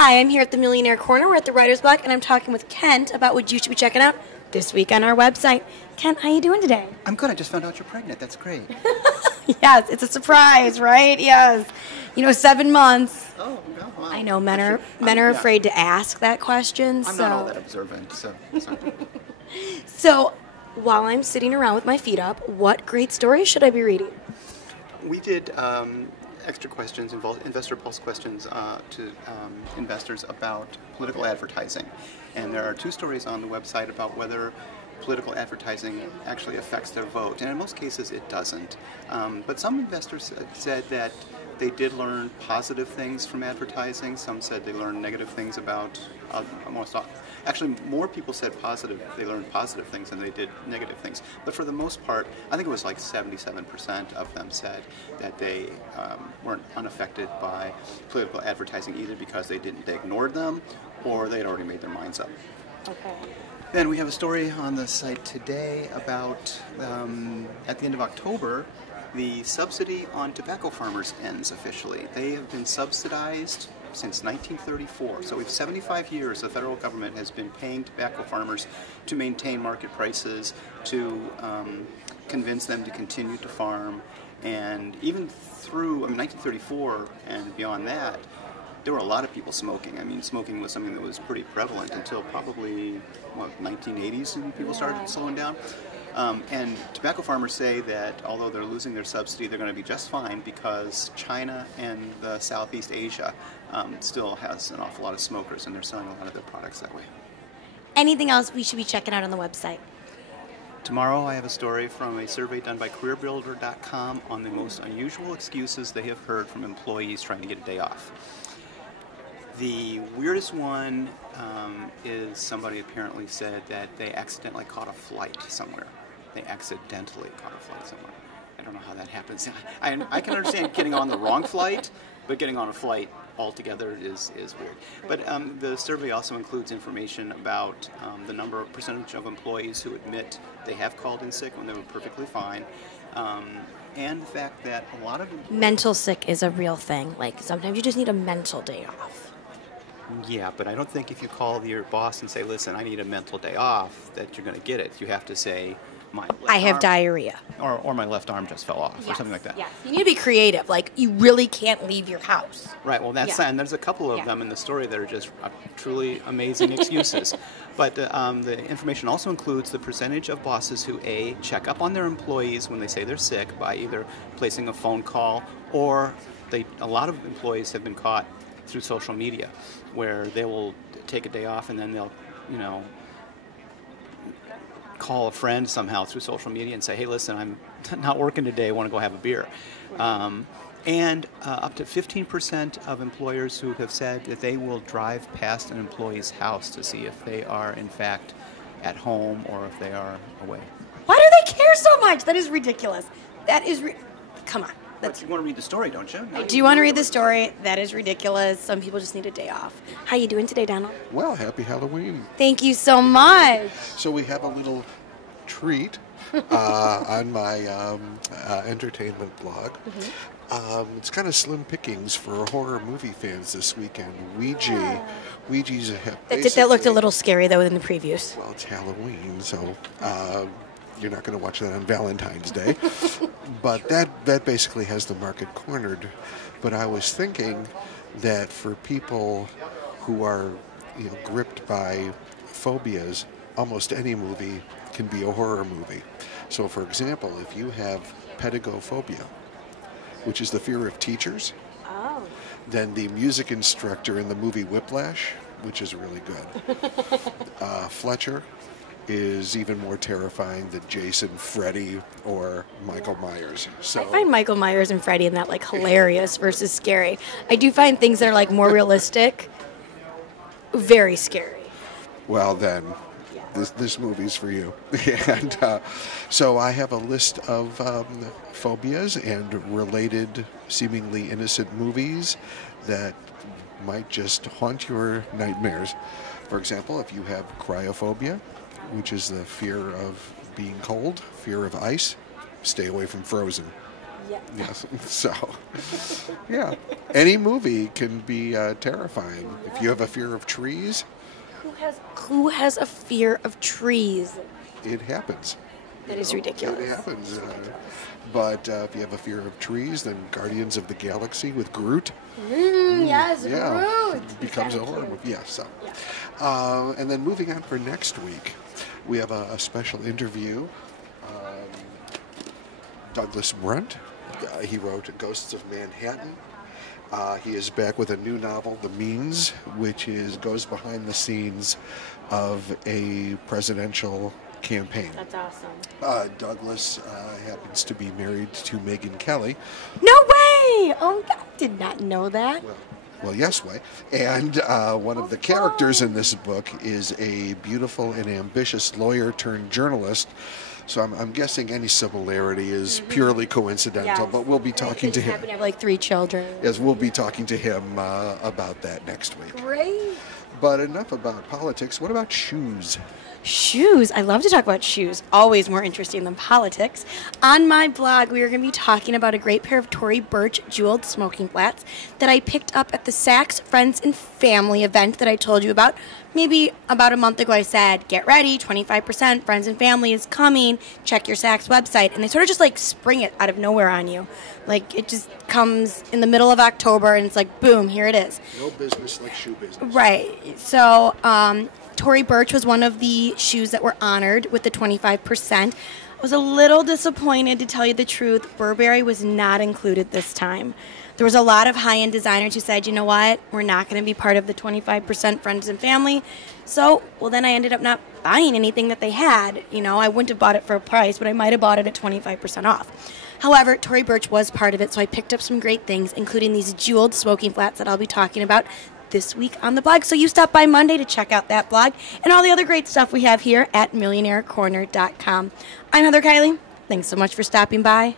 Hi, I'm here at the Millionaire Corner. We're at the Writer's Block, and I'm talking with Kent about what you should be checking out this week on our website. Kent, how you doing today? I'm good. I just found out you're pregnant. That's great. Yes, it's a surprise, right? Yes. 7 months. Oh, no. Wow. I know men are afraid to ask that question. I'm not all that observant, so sorry. So, while I'm sitting around with my feet up, what great stories should I be reading? We did extra questions, investor pulse questions to investors about political advertising. And there are 2 stories on the website about whether political advertising actually affects their vote. And in most cases, it doesn't. But some investors said that they did learn positive things from advertising. Some said they learned negative things about actually, more people said they learned positive things than they did negative things. But for the most part, I think it was like 77% of them said that they weren't unaffected by political advertising either because they ignored them or they'd already made their minds up. Okay. Then we have a story on the site today about, at the end of October, the subsidy on tobacco farmers ends officially. They have been subsidized since 1934. So we've 75 years the federal government has been paying tobacco farmers to maintain market prices, to convince them to continue to farm. And even through 1934 and beyond that, there were a lot of people smoking. I mean, smoking was something that was pretty prevalent until probably, 1980s, and people started slowing down. And tobacco farmers say that although they're losing their subsidy, they're going to be just fine because China and Southeast Asia still has an awful lot of smokers, and they're selling a lot of their products that way. Anything else we should be checking out on the website? Tomorrow I have a story from a survey done by CareerBuilder.com on the most unusual excuses they have heard from employees trying to get a day off. The weirdest one is somebody apparently said that they accidentally caught a flight somewhere. They accidentally caught a flight somewhere. I don't know how that happens. I can understand getting on the wrong flight, but getting on a flight altogether is weird. But the survey also includes information about the percentage of employees who admit they have called in sick when they were perfectly fine. And the fact that a lot of mental sick is a real thing. Like, sometimes you just need a mental day off. Yeah, but I don't think if you call your boss and say, listen, I need a mental day off, that you're going to get it. You have to say, I have diarrhea. Or my left arm just fell off, or something like that. Yes, you need to be creative. Like, you really can't leave your house. Right, well, and there's a couple of them in the story that are just truly amazing excuses. But the information also includes the percentage of bosses who, A, check up on their employees when they say they're sick by either placing a phone call or a lot of employees have been caught through social media, where they will take a day off and then they'll, call a friend somehow through social media and say, hey, listen, I'm not working today, I want to go have a beer. And up to 15% of employers who have said that they will drive past an employee's house to see if they are, in fact, at home or if they are away. Why do they care so much? That is ridiculous. Come on. But you want to read the story, don't you? I do want to read the story. That is ridiculous. Some people just need a day off. How you doing today, Donald? Well, happy Halloween. Thank you so much. So we have a little treat on my entertainment blog. Mm-hmm. It's kind of slim pickings for horror movie fans this weekend. Ouija's that looked a little scary, though, in the previews. Well, it's Halloween, so you're not going to watch that on Valentine's Day. But that basically has the market cornered. But I was thinking that for people who are gripped by phobias, almost any movie can be a horror movie. So, for example, if you have pedagophobia, which is the fear of teachers, then the music instructor in the movie Whiplash, which is really good, Fletcher, is even more terrifying than Jason, Freddy, or Michael Myers. So I find Michael Myers and Freddy in that hilarious versus scary. I do find things that are more realistic very scary. Well, then this movie's for you. And so I have a list of phobias and related seemingly innocent movies that might just haunt your nightmares. For example, if you have cryophobia, which is the fear of being cold, fear of ice, stay away from Frozen. Yeah. Yes. So, yeah. Any movie can be terrifying. If you have a fear of trees, Who has a fear of trees? it happens. That is ridiculous. It happens. But if you have a fear of trees, then Guardians of the Galaxy with Groot. Yes, Yeah, Groot. becomes a He's horror kinda movie. Yeah, so. Yeah. And then moving on for next week, we have a special interview. Douglas Brunt. He wrote Ghosts of Manhattan. He is back with a new novel, The Means, which goes behind the scenes of a presidential campaign. That's awesome. Douglas happens to be married to Megyn Kelly. No way! Oh, I did not know that. Well, yes, way. And one of the characters in this book is a beautiful and ambitious lawyer turned journalist. So I'm guessing any similarity is purely coincidental, Yes. but we'll be talking to They him. happen to have like 3 children. Yes, we'll be talking to him about that next week. Great. But enough about politics. What about shoes? Shoes. I love to talk about shoes. Always more interesting than politics. On my blog, we are going to be talking about a great pair of Tory Burch jeweled smoking flats that I picked up at the Saks Friends and Family event that I told you about. Maybe about a month ago I said, get ready, 25%, Friends and Family is coming, check your Saks website. And they sort of just like spring it out of nowhere on you. Like it just comes in the middle of October and it's like, boom, here it is. No business like shoe business. Right. So, Tory Burch was one of the shoes that were honored with the 25%. I was a little disappointed, to tell you the truth. Burberry was not included this time. There was a lot of high-end designers who said, you know what, we're not going to be part of the 25% Friends and Family. So, well, then I ended up not buying anything that they had. You know, I wouldn't have bought it for a price, but I might have bought it at 25% off. However, Tory Burch was part of it, so I picked up some great things, including these jeweled smoking flats that I'll be talking about this week on the blog. So you stop by Monday to check out that blog and all the other great stuff we have here at millionairecorner.com. I'm Heather Kiley. Thanks so much for stopping by.